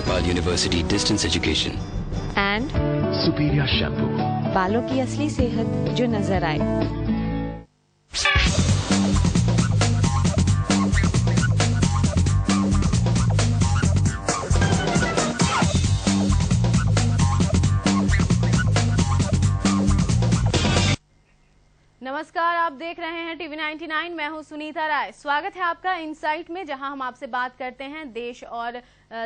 Manipal University Distance Education. And Superior Shampoo. बालों की असली सेहत जो नजर आए। नमस्कार, आप देख रहे हैं टीवी 99। मैं हूं सुनीता राय। स्वागत है आपका इनसाइट में, जहां हम आपसे बात करते हैं देश और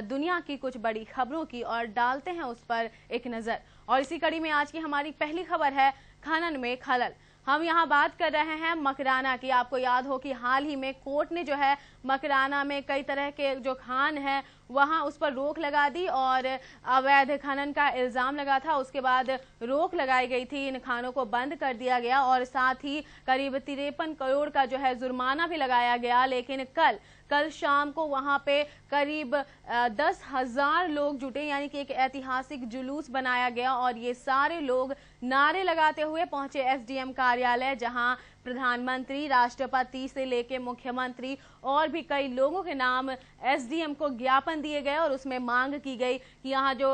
दुनिया की कुछ बड़ी खबरों की और डालते हैं उस पर एक नजर। और इसी कड़ी में आज की हमारी पहली खबर है खनन में खलल। हम यहां बात कर रहे हैं मकराना की। आपको याद हो कि हाल ही में कोर्ट ने जो है मकराना में कई तरह के जो खान है वहां उस पर रोक लगा दी और अवैध खनन का इल्जाम लगा था। उसके बाद रोक लगाई गई थी, इन खानों को बंद कर दिया गया और साथ ही करीब 53 करोड़ का जो है जुर्माना भी लगाया गया। लेकिन कल शाम को वहां पे करीब 10,000 लोग जुटे, यानी कि एक ऐतिहासिक जुलूस बनाया गया और ये सारे लोग नारे लगाते हुए पहुंचे एसडीएम कार्यालय, जहां प्रधानमंत्री, राष्ट्रपति से लेके मुख्यमंत्री और भी कई लोगों के नाम एसडीएम को ज्ञापन दिए गए और उसमें मांग की गई कि यहाँ जो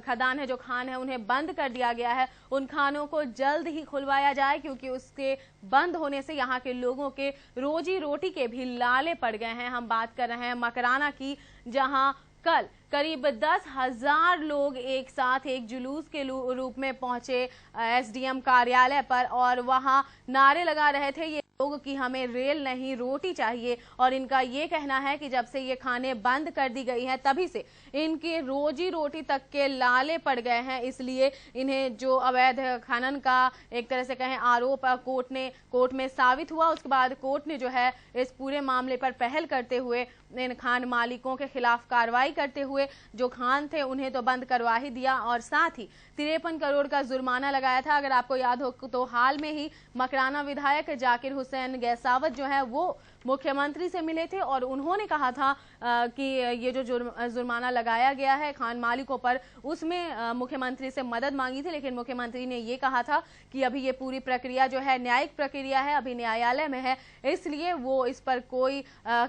खदान है, जो खान है, उन्हें बंद कर दिया गया है, उन खानों को जल्द ही खुलवाया जाए, क्योंकि उसके बंद होने से यहाँ के लोगों के रोजी रोटी के भी लाले पड़ गए हैं। हम बात कर रहे हैं मकराना की, जहाँ कल करीब 10,000 लोग एक साथ एक जुलूस के रूप में पहुंचे एसडीएम कार्यालय पर और वहां नारे लगा रहे थे ये लोग कि हमें रेल नहीं रोटी चाहिए। और इनका ये कहना है कि जब से ये खाने बंद कर दी गई हैं तभी से इनके रोजी रोटी तक के लाले पड़ गए हैं। इसलिए इन्हें जो अवैध खनन का एक तरह से कहें आरोप कोर्ट में साबित हुआ, उसके बाद कोर्ट ने जो है इस पूरे मामले पर पहल करते हुए इन खान मालिकों के खिलाफ कार्रवाई करते हुए जो खान थे उन्हें तो बंद करवा ही दिया और साथ ही 53 करोड़ का जुर्माना लगाया था। अगर आपको याद हो तो हाल में ही मकराना विधायक जाकिर हुसैन गैसावत जो है वो मुख्यमंत्री से मिले थे और उन्होंने कहा था कि ये जो जुर्माना लगाया गया है खान मालिकों पर, उसमें मुख्यमंत्री से मदद मांगी थी। लेकिन मुख्यमंत्री ने ये कहा था कि अभी ये पूरी प्रक्रिया जो है न्यायिक प्रक्रिया है, अभी न्यायालय में है, इसलिए वो इस पर कोई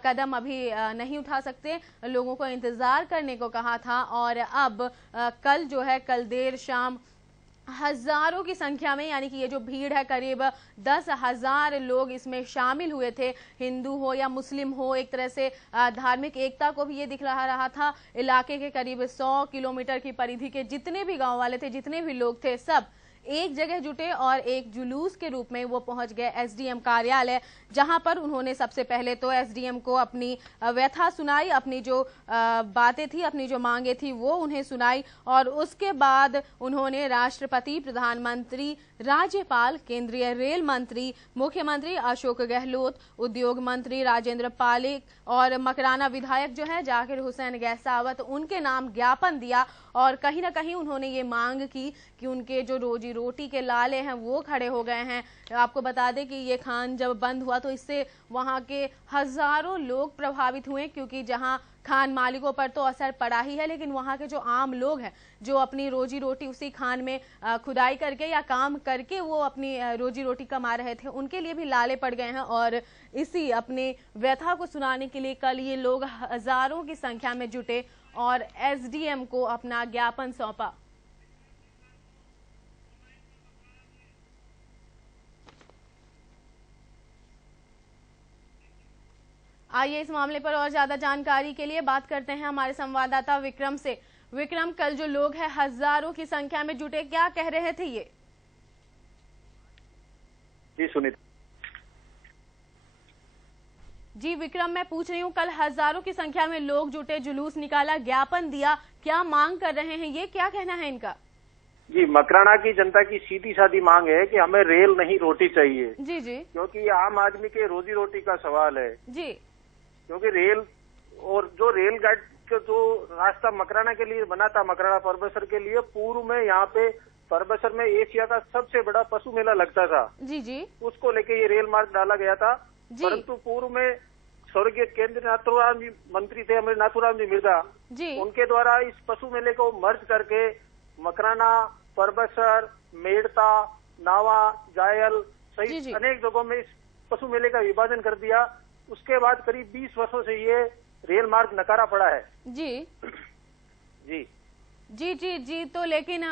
कदम अभी नहीं उठा सकते, लोगों को इंतजार करने को कहा था। और अब कल जो है, कल देर शाम हजारों की संख्या में, यानी कि ये जो भीड़ है करीब 10,000 लोग इसमें शामिल हुए थे, हिंदू हो या मुस्लिम हो। एक तरह से धार्मिक एकता को भी ये दिख रहा था। इलाके के करीब 100 किलोमीटर की परिधि के जितने भी गांव वाले थे, जितने भी लोग थे, सब एक जगह जुटे और एक जुलूस के रूप में वो पहुंच गए एसडीएम कार्यालय, जहां पर उन्होंने सबसे पहले तो एसडीएम को अपनी व्यथा सुनाई, अपनी जो बातें थी, अपनी जो मांगे थी वो उन्हें सुनाई और उसके बाद उन्होंने राष्ट्रपति, प्रधानमंत्री, राज्यपाल, केंद्रीय रेल मंत्री, मुख्यमंत्री अशोक गहलोत, उद्योग मंत्री राजेंद्र पालिक और मकराना विधायक जो है जाकिर हुसैन गैसावत, उनके नाम ज्ञापन दिया और कहीं ना कहीं उन्होंने ये मांग की कि उनके जो रोजी रोटी के लाले हैं वो खड़े हो गए हैं। आपको बता दें कि ये खान जब बंद हुआ तो इससे वहां के हजारों लोग प्रभावित हुए, क्योंकि जहां खान मालिकों पर तो असर पड़ा ही है, लेकिन वहां के जो आम लोग हैं जो अपनी रोजी रोटी उसी खान में खुदाई करके या काम करके वो अपनी रोजी रोटी कमा रहे थे, उनके लिए भी लाले पड़ गए हैं। और इसी अपने व्यथा को सुनाने के लिए कल ये लोग हजारों की संख्या में जुटे और एसडीएम को अपना ज्ञापन सौंपा। आइए इस मामले पर और ज्यादा जानकारी के लिए बात करते हैं हमारे संवाददाता विक्रम से। विक्रम, कल जो लोग हैं हजारों की संख्या में जुटे, क्या कह रहे थे ये? जी सुनीता जी विक्रम, मैं पूछ रही हूँ, कल हजारों की संख्या में लोग जुटे, जुलूस निकाला, ज्ञापन दिया, क्या मांग कर रहे हैं ये, क्या कहना है इनका? जी, मकराना की जनता की सीधी सादी मांग है कि हमें रेल नहीं रोटी चाहिए। जी जी, क्योंकि ये आम आदमी के रोजी रोटी का सवाल है जी। क्योंकि रेल और जो रेलगाड़ी का जो रास्ता मकराना के लिए बना था, मकराना परबसर के लिए, पूर्व में यहाँ पे परबसर में एशिया का सबसे बड़ा पशु मेला लगता था। जी जी, उसको लेके ये रेल मार्ग डाला गया था। परंतु पूर्व में स्वर्गीय केंद्रीय नाथुराम जी मंत्री थे, हमारे नाथुराम जी मिर्जा जी, उनके द्वारा इस पशु मेले को मर्ज करके मकराना, परबसर, मेड़ता, नावा, जायल सहित अनेक जगहों में इस पशु मेले का विभाजन कर दिया। उसके बाद करीब 20 वर्षों से ये रेल मार्ग नकारा पड़ा है। जी। जी जी जी जी। तो लेकिन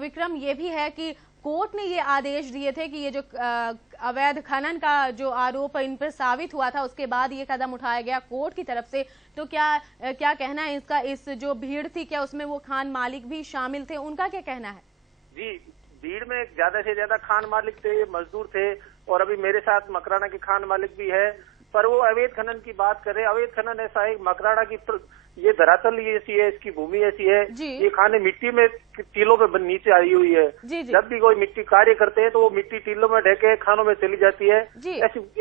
विक्रम, ये भी है कि कोर्ट ने ये आदेश दिए थे कि ये जो अवैध खनन का जो आरोप इन पर साबित हुआ था, उसके बाद ये कदम उठाया गया कोर्ट की तरफ से। तो क्या कहना है इसका? इस जो भीड़ थी, क्या उसमें वो खान मालिक भी शामिल थे? उनका क्या कहना है? जी, भीड़ में ज्यादा से ज्यादा खान मालिक थे, मजदूर थे, और अभी मेरे साथ मकराना के खान मालिक भी है। पर वो अवैध खनन की बात कर रहे हैं। अवैध खनन ऐसा है, मकराना की ये धरातल ऐसी है, इसकी भूमि ऐसी है, ये खाने मिट्टी में टीलों पे नीचे आई हुई है। जब भी कोई मिट्टी कार्य करते हैं तो वो मिट्टी टीलों में ढके खानों में चली जाती है।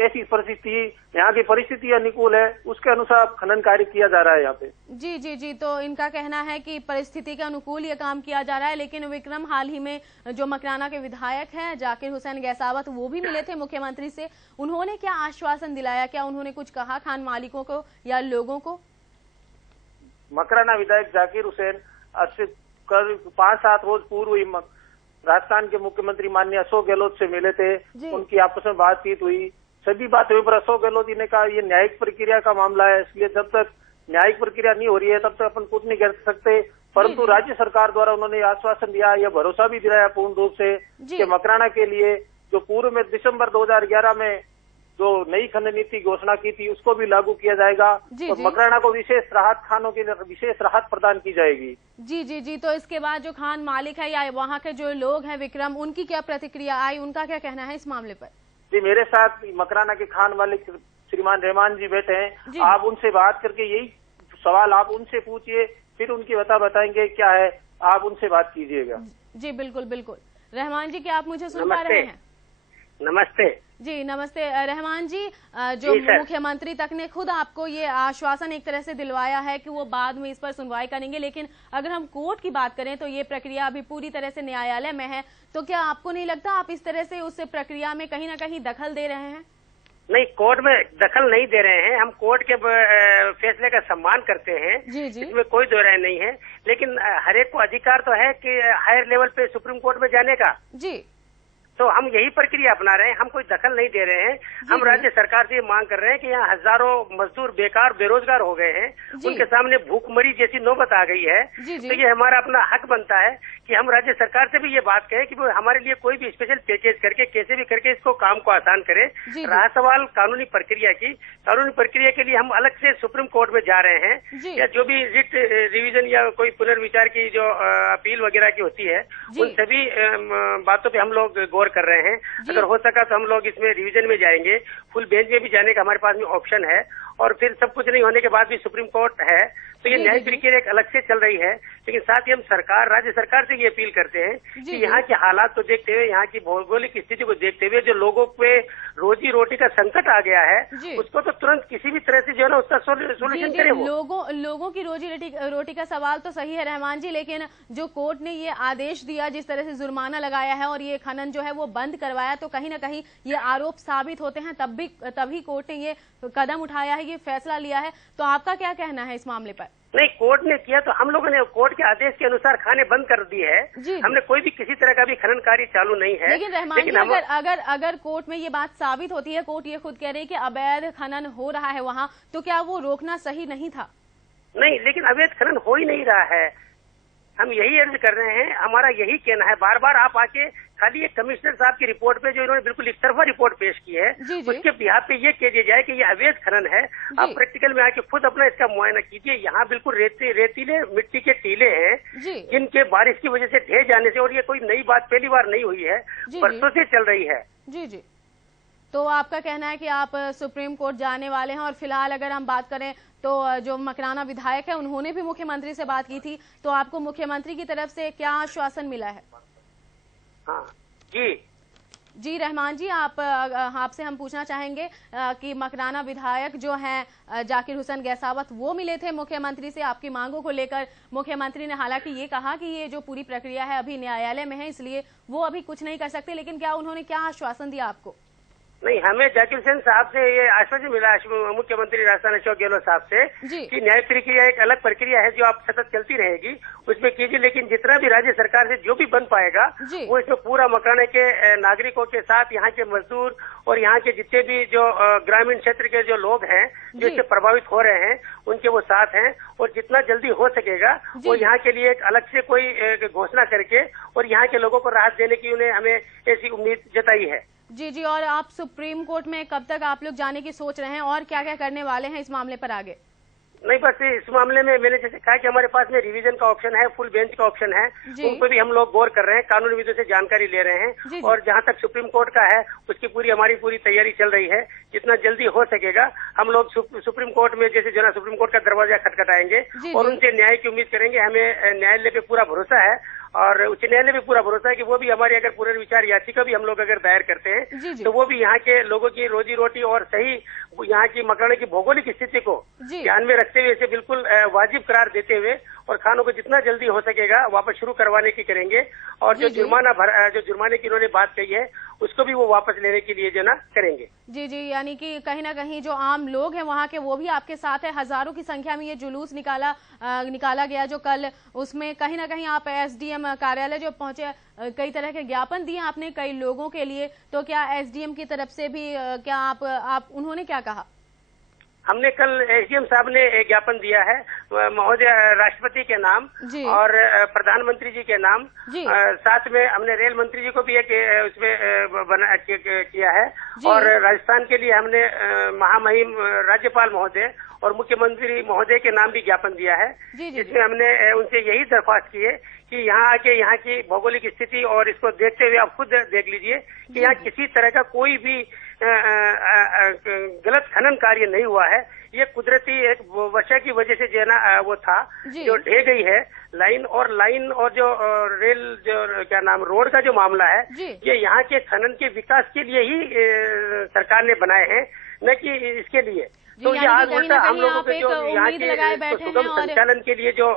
ऐसी परिस्थिति, यहाँ की परिस्थिति अनुकूल है, उसके अनुसार खनन कार्य किया जा रहा है यहाँ पे। जी जी जी। तो इनका कहना है कि परिस्थिति के अनुकूल ये काम किया जा रहा है। लेकिन विक्रम, हाल ही में जो मकराना के विधायक हैं जाकिर हुसैन गैसावत, वो भी मिले थे मुख्यमंत्री से। उन्होंने क्या आश्वासन दिलाया? क्या उन्होंने कुछ कहा खान मालिकों को या लोगों को? मकराना विधायक जाकिर हुसैन आज से 5-7 रोज पूर्व ही राजस्थान के मुख्यमंत्री माननीय अशोक गहलोत से मिले थे। उनकी आपस में बातचीत हुई, सभी बात हुई, पर अशोक गहलोत जी ने कहा ये न्यायिक प्रक्रिया का मामला है, इसलिए जब तक न्यायिक प्रक्रिया नहीं हो रही है तब तक अपन कुछ नहीं कर सकते। परंतु राज्य सरकार द्वारा उन्होंने आश्वासन दिया, यह भरोसा भी दिलाया पूर्ण रूप से कि मकराना के लिए जो पूर्व में दिसंबर 2011 में जो नई खनन नीति घोषणा की थी उसको भी लागू किया जाएगा और मकराना को विशेष राहत खानों के लिए विशेष राहत प्रदान की जाएगी। जी जी जी। तो इसके बाद जो खान मालिक है या वहाँ के जो लोग हैं विक्रम, उनकी क्या प्रतिक्रिया आई? उनका क्या कहना है इस मामले पर? जी, मेरे साथ मकराना के खान मालिक श्रीमान रहमान जी बैठे हैं। आप उनसे बात करके यही सवाल आप उनसे पूछिए, फिर उनकी बताएंगे क्या है, आप उनसे बात कीजिएगा। जी बिल्कुल बिल्कुल। रहमान जी, क्या आप मुझे सुन पा रहे हैं? नमस्ते जी नमस्ते। रहमान जी, जो मुख्यमंत्री तक ने खुद आपको ये आश्वासन एक तरह से दिलवाया है कि वो बाद में इस पर सुनवाई करेंगे, लेकिन अगर हम कोर्ट की बात करें तो ये प्रक्रिया अभी पूरी तरह से न्यायालय में है। तो क्या आपको नहीं लगता आप इस तरह से उस प्रक्रिया में कहीं ना कहीं दखल दे रहे हैं? नहीं, कोर्ट में दखल नहीं दे रहे हैं। हम कोर्ट के फैसले का सम्मान करते हैं। इसमें कोई दो राय नहीं है। लेकिन हर एक को अधिकार तो है कि हायर लेवल पे सुप्रीम कोर्ट में जाने का। जी। तो हम यही प्रक्रिया अपना रहे हैं, हम कोई दखल नहीं दे रहे हैं। हम राज्य सरकार से ये मांग कर रहे हैं कि यहाँ हजारों मजदूर बेकार बेरोजगार हो गए हैं, उनके सामने भूखमरी जैसी नौबत आ गई है। तो ये हमारा अपना हक बनता है कि हम राज्य सरकार से भी ये बात कहें कि वो हमारे लिए कोई भी स्पेशल पैकेज करके कैसे भी करके इसको काम को आसान करे। रहा सवाल कानूनी प्रक्रिया की, कानूनी प्रक्रिया के लिए हम अलग से सुप्रीम कोर्ट में जा रहे हैं, या जो भी रिट रिवीजन या कोई पुनर्विचार की जो अपील वगैरह की होती है, उन सभी बातों पे हम लोग गौर कर रहे हैं। अगर हो सका तो हम लोग इसमें रिवीजन में जाएंगे, फुल बेंच में भी जाने का हमारे पास में ऑप्शन है, और फिर सब कुछ नहीं होने के बाद भी सुप्रीम कोर्ट है। तो ये न्यायिक प्रक्रिया एक अलग से चल रही है। लेकिन साथ ही हम राज्य सरकार से ये अपील करते हैं कि यहाँ के हालात को देखते हुए, यहाँ की भौगोलिक स्थिति को देखते हुए जो लोगों पे रोजी रोटी का संकट आ गया है, उसको तो तुरंत किसी भी तरह से जो है ना उसका सोल्यूशन करे। लोगों की रोटी का सवाल तो सही है रहमान जी, लेकिन जो कोर्ट ने ये आदेश दिया, जिस तरह से जुर्माना लगाया है और ये खनन जो है वो बंद करवाया, तो कहीं ना कहीं ये आरोप साबित होते हैं। तभी कोर्ट ने ये कदम उठाया है, ये फैसला लिया है। तो आपका क्या कहना है इस मामले पर? नहीं, कोर्ट ने किया तो हम लोगों ने कोर्ट के आदेश के अनुसार खाने बंद कर दिए हैं। हमने कोई भी किसी तरह का भी खनन कार्य चालू नहीं है। लेकिन रहमान जी, अगर कोर्ट में ये बात साबित होती है, कोर्ट ये खुद कह रही है कि अवैध खनन हो रहा है वहाँ, तो क्या वो रोकना सही नहीं था? नहीं, लेकिन अवैध खनन हो ही नहीं रहा है। हम यही अर्ज कर रहे हैं, हमारा यही कहना है। बार बार आप आके खाली एक कमिश्नर साहब की रिपोर्ट पे जो इन्होंने बिल्कुल एक तरफा रिपोर्ट पेश की है, उसके बिहार पे ये कह दिया जाए कि ये अवैध खनन है। आप प्रैक्टिकल में आके खुद अपना इसका मुआयना कीजिए। यहाँ बिल्कुल रेतीले मिट्टी के टीले हैं, जिनके बारिश की वजह से ढह जाने से, और ये कोई नई बात पहली बार नहीं हुई है, बरसों से चल रही है। जी जी। तो आपका कहना है कि आप सुप्रीम कोर्ट जाने वाले हैं, और फिलहाल अगर हम बात करें तो जो मकराना विधायक है उन्होंने भी मुख्यमंत्री से बात की थी, तो आपको मुख्यमंत्री की तरफ से क्या आश्वासन मिला है? हाँ जी रहमान जी, आपसे हम पूछना चाहेंगे कि मकराना विधायक जो हैं जाकिर हुसैन गैसावत, वो मिले थे मुख्यमंत्री से आपकी मांगों को लेकर। मुख्यमंत्री ने हालांकि ये कहा कि ये जो पूरी प्रक्रिया है अभी न्यायालय में है, इसलिए वो अभी कुछ नहीं कर सकते, लेकिन क्या उन्होंने क्या आश्वासन दिया आपको? नहीं, हमें जाकिर हुसैन साहब से ये आश्वासन मिला मुख्यमंत्री राजस्थान अशोक गहलोत साहब से कि न्याय प्रक्रिया एक अलग प्रक्रिया है जो आप सतत चलती रहेगी, उसमें कीजिए, लेकिन जितना भी राज्य सरकार से जो भी बन पाएगा वो इसमें पूरा मकाने के नागरिकों के साथ यहाँ के मजदूर और यहाँ के जितने भी जो ग्रामीण क्षेत्र के जो लोग हैं जो इससे प्रभावित हो रहे हैं उनके वो साथ हैं, और जितना जल्दी हो सकेगा वो यहाँ के लिए एक अलग से कोई घोषणा करके और यहाँ के लोगों को राहत देने की उन्हें हमें ऐसी उम्मीद जताई है। जी, और आप सुप्रीम कोर्ट में कब तक आप लोग जाने की सोच रहे हैं और क्या क्या करने वाले हैं इस मामले पर आगे? नहीं, बस इस मामले में मैंने जैसे कहा कि हमारे पास में रिवीजन का ऑप्शन है, फुल बेंच का ऑप्शन है, उन पर भी हम लोग गौर कर रहे हैं, कानूनी विधि से जानकारी ले रहे हैं, और जहां तक सुप्रीम कोर्ट का है उसकी हमारी पूरी तैयारी चल रही है। जितना जल्दी हो सकेगा हम लोग सुप्रीम कोर्ट में जैसे जो सुप्रीम कोर्ट का दरवाजा खटखटाएंगे और उनसे न्याय की उम्मीद करेंगे। हमें न्यायालय पे पूरा भरोसा है और उच्च न्यायालय भी पूरा भरोसा है कि वो भी हमारी अगर पुनर्विचार याचिका भी हम लोग अगर दायर करते हैं तो वो भी यहाँ के लोगों की रोजी रोटी और सही यहाँ की मकाने की भौगोलिक स्थिति को ध्यान में रखते हुए इसे बिल्कुल वाजिब करार देते हुए और खानों को जितना जल्दी हो सकेगा वापस शुरू करवाने की करेंगे, और जो जुर्माने की उन्होंने बात कही है उसको भी वो वापस लेने के लिए जो ना करेंगे। जी, यानी कि कहीं ना कहीं जो आम लोग हैं वहाँ के वो भी आपके साथ है। हजारों की संख्या में ये जुलूस निकाला गया जो कल, उसमें कहीं ना कहीं आप एसडीएम कार्यालय जो पहुंचे, कई तरह के ज्ञापन दिए आपने कई लोगों के लिए, तो क्या एसडीएम की तरफ से भी क्या आप उन्होंने क्या कहा? हमने कल एसडीएम साहब ने एक ज्ञापन दिया है महोदय राष्ट्रपति के नाम और प्रधानमंत्री जी के नाम, साथ में हमने रेल मंत्री जी को भी एक उसमें किया है, और राजस्थान के लिए हमने महामहिम राज्यपाल महोदय और मुख्यमंत्री महोदय के नाम भी ज्ञापन दिया है, जिसमें हमने उनसे यही दरख्वास्त की है कि यहाँ आके यहाँ की भौगोलिक स्थिति और इसको देखते हुए आप खुद देख लीजिए कि यहाँ किसी तरह का कोई भी गलत खनन कार्य नहीं हुआ है। ये कुदरती एक वर्षा की वजह से जो है ना वो था जो ढह गई है लाइन और जो रेल जो क्या नाम रोड का जो मामला है ये यहाँ के खनन के विकास के लिए ही सरकार ने बनाए हैं, न कि इसके लिए। तो ये आज उल्टा हम लोगों के जो यहाँ के सुगम संचालन के लिए जो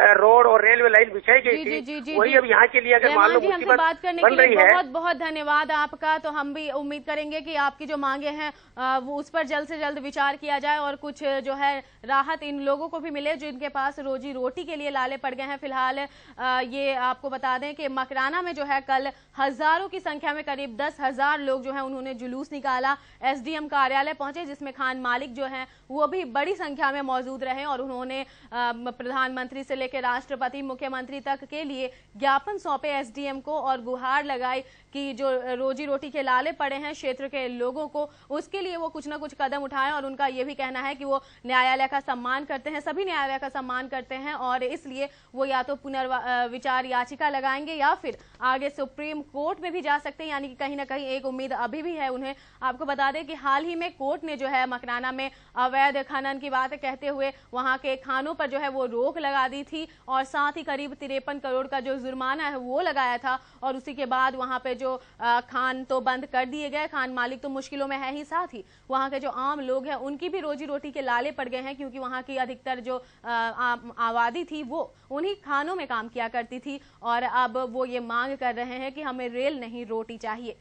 रोड और रेलवे लाइन बिछाई गई थी वही अब यहाँ के लिए अगर मान लो मुसीबत बन रही है। बहुत बहुत धन्यवाद आपका। तो हम भी उम्मीद करेंगे कि आपकी जो मांगे हैं वो उस पर जल्द से जल्द विचार किया जाए और कुछ जो है राहत इन लोगों को भी मिले जिनके पास रोजी रोटी के लिए लाले पड़ गए हैं। फिलहाल ये आपको बता दें कि मकराना में जो है कल हजारों की संख्या में करीब 10,000 लोग जो है उन्होंने जुलूस निकाला, एसडीएम कार्यालय पहुंचे, जिसमें खान मालिक जो है वो भी बड़ी संख्या में मौजूद रहे और उन्होंने प्रधानमंत्री से लेकर राष्ट्रपति मुख्यमंत्री तक के लिए ज्ञापन सौंपे एसडीएम को और गुहार लगाई कि जो रोजी रोटी के लाले पड़े हैं क्षेत्र के लोगों को, उसके लिए वो कुछ ना कुछ कदम उठाएं। और उनका ये भी कहना है कि वो न्यायालय का सम्मान करते हैं, सभी न्यायालय का सम्मान करते हैं और इसलिए वो या तो पुनर्विचार याचिका लगाएंगे या फिर आगे सुप्रीम कोर्ट में भी जा सकते हैं। यानी कि कहीं ना कहीं एक उम्मीद अभी भी है उन्हें। आपको बता दें कि हाल ही में कोर्ट ने जो है मकराना में अवैध खनन की बात कहते हुए वहां के खानों पर जो है वो रोक लगा दी थी और साथ ही करीब 53 करोड़ का जो जुर्माना है वो लगाया था। और उसी के बाद वहां पे जो खान तो बंद कर दिए गए, खान मालिक तो मुश्किलों में है ही, साथ ही वहां के जो आम लोग हैं उनकी भी रोजी रोटी के लाले पड़ गए हैं क्योंकि वहां की अधिकतर जो आबादी थी वो उन्हीं खानों में काम किया करती थी और अब वो ये मांग कर रहे हैं कि हमें रेल नहीं रोटी चाहिए।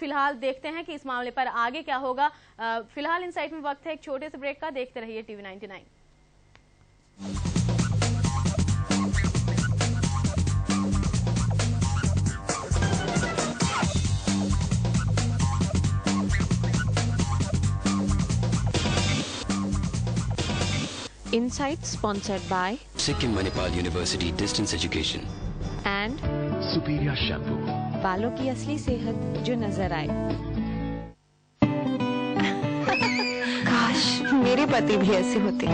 फिलहाल देखते हैं कि इस मामले पर आगे क्या होगा। फिलहाल इनसाइट में वक्त है एक छोटे से ब्रेक का। देखते रहिए TV 99। Insight sponsored by Sikkim Manipal University Distance Education and Superior Shampoo, बालों की असली सेहत जो नजर आए। काश मेरे पति भी ऐसे होते।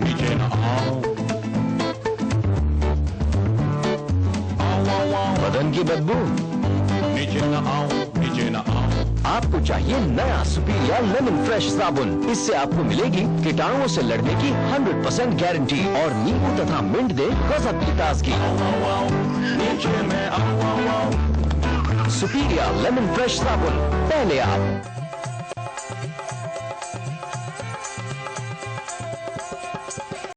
नीचे न आओ, बदन की बदबू, नीचे न आओ, नीचे न आओ। आपको चाहिए नया सुपीरियर लेमन फ्रेश साबुन। इससे आपको मिलेगी कीटाणुओं से लड़ने की 100% गारंटी और नींबू तथा मिंट दे गजब की ताजगी। सुपीरियर लेमन फ्रेश साबुन, पहले आप